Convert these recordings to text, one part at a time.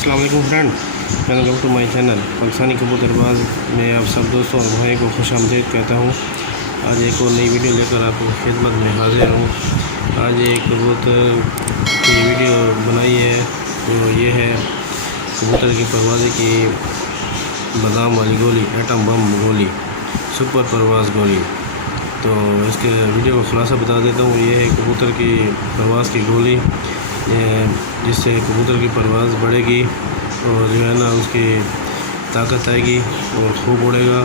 अस्सलाम वालेकुम friend, welcome to my channel Pakistani Kabootarbaz में आप सब दोस्तों और भाई को खुश आमदीद कहता हूँ। आज एक और नई वीडियो लेकर आपकी खिदमत में हाजिर हूँ। आज एक कबूतर की वीडियो बनाई है, तो ये है कबूतर की परवाज़ी की बादाम वाली गोली, एटम बम गोली, सुपर परवाज़ गोली। तो इसके वीडियो का खुलासा बता देता हूँ। ये है कबूतर की परवाज़ की गोली, जिससे कबूतर की परवाज़ बढ़ेगी और जो है ना उसकी ताकत आएगी और खूब उड़ेगा।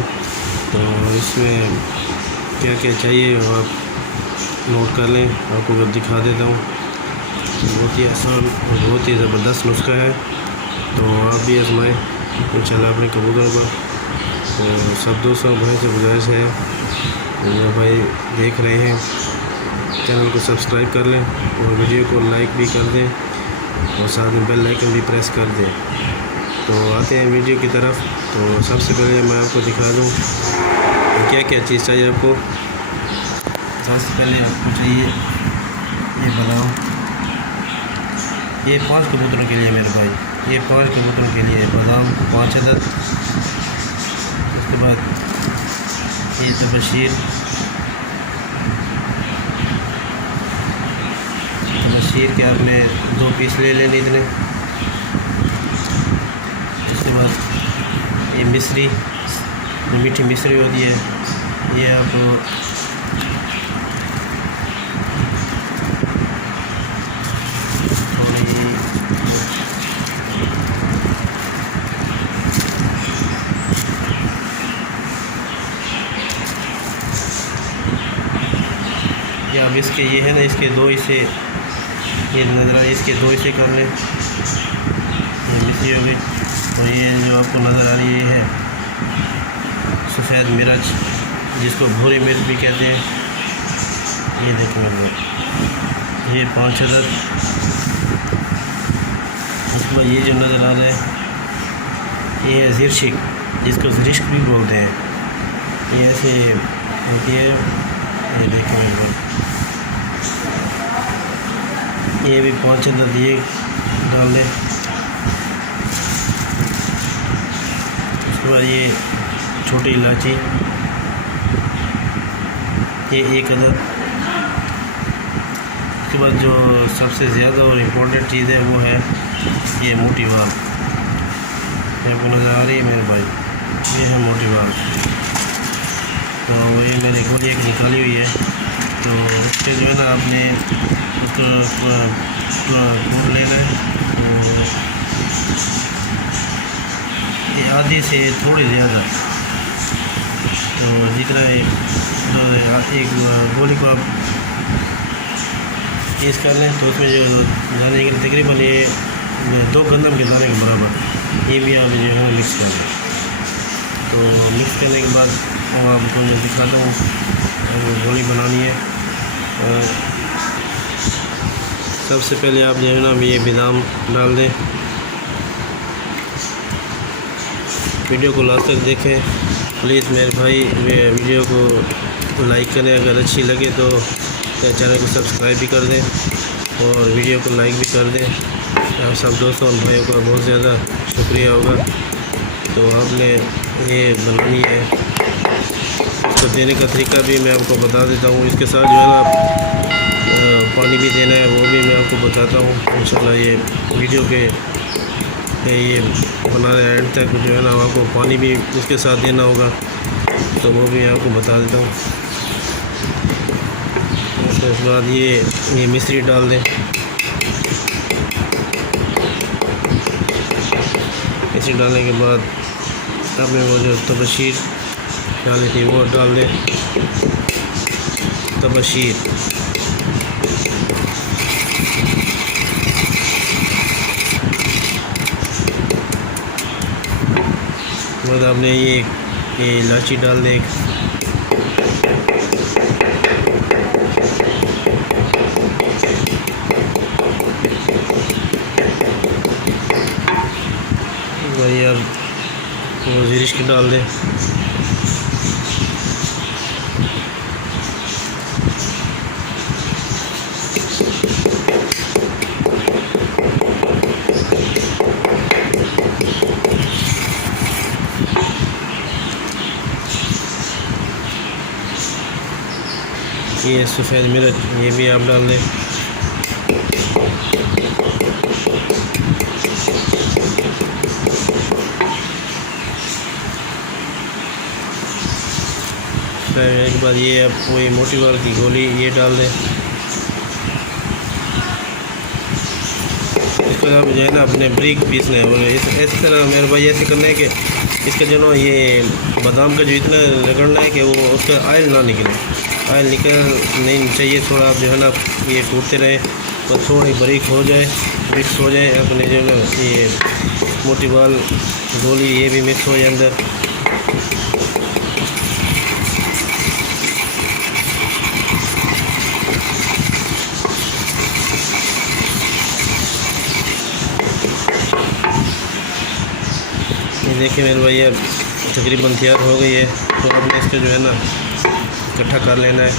तो इसमें क्या क्या चाहिए आप नोट कर लें, आपको दिखा देता हूँ। बहुत ही आसान और बहुत ही ज़बरदस्त नुस्खा है, तो आप भी आजमाएँ इंशाल्लाह अपने कबूतरों पर। तो सब दोस्तों भाई से गुजारिश है, जो भाई देख रहे हैं चैनल को सब्सक्राइब कर लें और वीडियो को लाइक भी कर दें और साथ में बेल आइकन भी प्रेस कर दें। तो आते हैं वीडियो की तरफ। तो सबसे पहले मैं आपको दिखा दूं क्या क्या चीज़ चाहिए आपको। सबसे पहले आपको चाहिए ये बादाम, ये 5 कबूतरों के लिए मेरे भाई, ये 5 कबूतरों के लिए बादाम 5 अदद। उसके बाद ये तबशीर के आपने 2 पीस ले लेने इतने। उसके बाद ये मिश्री, मीठी मिश्री होती है, ये आप या अब इसके ये है ना, इसके 2 हिस्से, ये नज़र आए, इसके 2 हिस्से कर लें। ये मिश्री हो गई। और ये जो आपको नज़र आ रही है सफ़ेद मिर्च, जिसको भूरी मिर्च भी कहते हैं, ये देखें, ये 5 अदद। उसके बाद ये जो नज़र आ रहा है ये है ज़िरशिक, जिसको ज़रिश्क भी बोलते हैं। ये ऐसे होती है, ये देखें, ये भी 5 अदद ये डाल दें। उसके बाद ये छोटी इलायची, ये 1 अदद। उसके बाद जो सबसे ज़्यादा और इम्पोर्टेंट चीज़ है वो है ये मोटी वाल। आपको नज़र आ रही है मेरे भाई, ये है मोटी वाल। तो ये मैंने गोली एक निकाली हुई है, तो उसके जो है ना आपने उसको पूरा लेना है। तो ये आधी से थोड़ी ज़्यादा, तो जितना एक गोली को आप पीस कर लें, तो उसमें जो दाने के तकरीबन ये 2 गंदम के दाने के बराबर ये भी आप जो है मिक्स कर लें। तो मिक्स करने के बाद वो आपको मैं दिखाता हूँ गोली बनानी है। सबसे पहले आप जो है ना ये बादाम डाल दें। वीडियो को लास्ट तक देखें प्लीज़ मेरे भाई। वीडियो को लाइक करें, अगर अच्छी लगे तो चैनल को सब्सक्राइब भी कर दें और वीडियो को लाइक भी कर दें। आप सब दोस्तों और भाइयों का बहुत ज़्यादा शुक्रिया होगा। तो आपने ये बनानी है, इसको देने का तरीका भी मैं आपको बता देता हूँ। इसके साथ जो है ना पानी भी देना है, वो भी मैं आपको बताता हूँ इंशाल्लाह। ये वीडियो के ये बना रहे एंड तक जो है ना आपको पानी भी इसके साथ देना होगा, तो वो भी मैं आपको बता देता हूँ। उसके बाद ये मिश्री डाल दें। मिश्री डालने के बाद आपने वो जो तबशीर डाली थी वो डाल दें, तबशीर। बाद आपने ये इलायची डाल दें। वही अब वो ज़रिश्क डाल दें। ये सफ़ेद मिर्च ये भी आप डाल दें। एक बार ये अब वही मोटी वाल की गोली ये डाल दें। इसको आप जो है ना अपने ब्रिक पीसना है और इस तरह मेरे भाई ऐसे करना है कि इसका जो ना ये बादाम का जो इतना रगड़ना है कि वो उसका ऑयल ना निकले, ऑयल निकल नहीं चाहिए। थोड़ा आप जो है ना ये टूटते रहे तो थोड़ी बारीक हो जाए, मिक्स हो जाए अपने जो ना ये मोटी वाल गोली ये भी मिक्स हो जाए अंदर। ये देखिए मेरे भैया तकरीबन तैयार हो गई है। तो आपने इसका जो है ना इकट्ठा कर लेना है।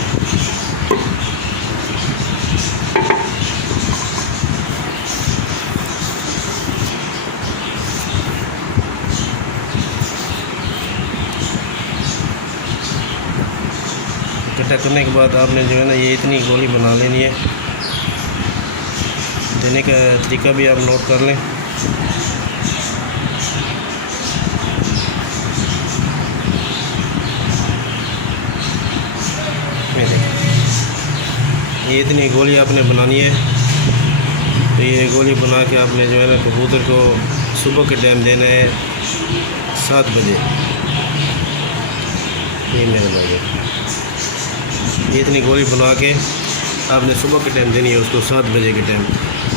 इकट्ठा करने के बाद आपने जो है ना ये इतनी गोली बना लेनी है। देने का तरीका भी आप नोट कर लें। ये इतनी गोली आपने बनानी है। तो ये गोली बना के आपने जो है ना कबूतर को सुबह के टाइम देना है 7 बजे। ये मेरे भाई ये इतनी गोली बना के आपने सुबह के टाइम देनी है उसको 7 बजे के टाइम।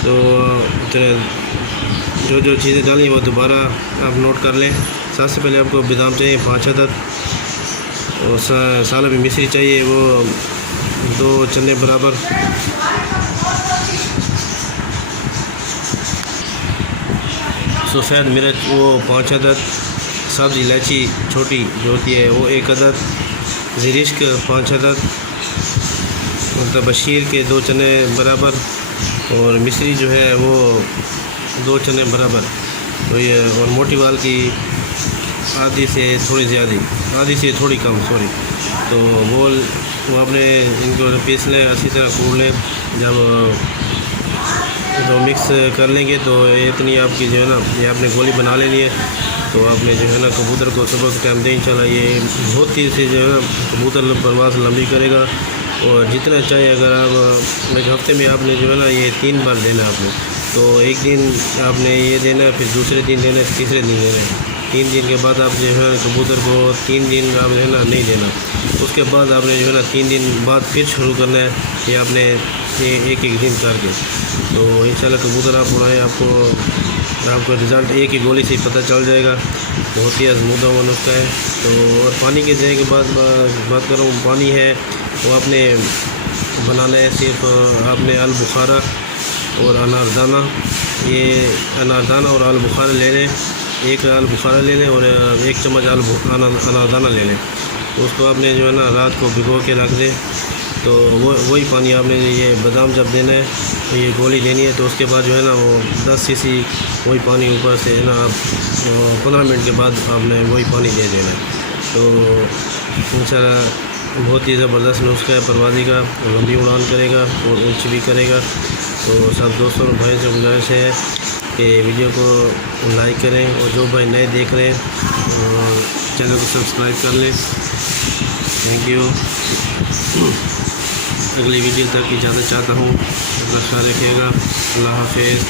तो जो जो चीज़ें डाली वो दोबारा आप नोट कर लें। सबसे पहले आपको बादाम चाहिए 5 अदद और साल भी मिश्री चाहिए वो 2 चने बराबर। सफ़ेद मिर्च वो 5 अदद, सब्ज़ इलायची छोटी जो होती है वो 1 अदद, ज़िरिश्क 5 अदद, मतलब बशीर के 2 चने बराबर और मिश्री जो है वो 2 चने बराबर। तो ये और मोटी वाल की आधी से थोड़ी ज़्यादा, आधी से थोड़ी कम सॉरी। तो वो आपने इनको पीस लें, अच्छी तरह कूट लें। जब तो मिक्स कर लेंगे तो इतनी आपकी जो है ना ये आपने गोली बना लेनी है। तो आपने जो है ना कबूतर को सुबह के टाइम दें चला। ये बहुत ही से जो है ना कबूतर परवास लंबी करेगा और जितना चाहिए। अगर आप एक हफ्ते में आपने जो है ना ये 3 बार देना आपने, तो एक दिन आपने ये देना, फिर दूसरे दिन देना, तीसरे दिन देना। 3 दिन के बाद आप जो है कबूतर को 3 दिन आप जो है ना नहीं देना। उसके बाद आपने जो है ना 3 दिन बाद फिर शुरू करना है ये आपने एक दिन करके। तो इंशाल्लाह कबूतर आप उड़ाएँ, आपको रिज़ल्ट एक ही गोली से ही पता चल जाएगा। बहुत ही आजमूदा हुआ नुस्खा है। तो और पानी के देने के बाद बात कर रहा हूँ, पानी है वो आपने बनाना है सिर्फ आपने अल बुखारा और अनारदाना, ये अनारदाना और अल बुखारा ले लें। 1 अल बुखारा ले लें और 1 चम्मच अनारदाना ले लें। उसको आपने जो है ना रात को भिगो के रख दें। तो वही पानी आपने ये बादाम जब देना है तो ये गोली देनी है। तो उसके बाद जो है ना वो 10 सीसी वही पानी ऊपर से है ना आप 15 मिनट के बाद आपने वही पानी दे देना है। तो इंशाल्लाह बहुत ही ज़बरदस्त नुस्खा है परवाज़ी का, लंबी उड़ान करेगा और ऊँच भी करेगा। तो सब दोस्तों और भाई से गुजारिश है कि वीडियो को लाइक करें और जो भाई नए देख रहे हैं चैनल को सब्सक्राइब कर लें। Thank you. अगली वीडियो तक इजाज़त चाहता हूँ। अपना ख्याल रखिएगा। अल्लाह हाफ़िज़।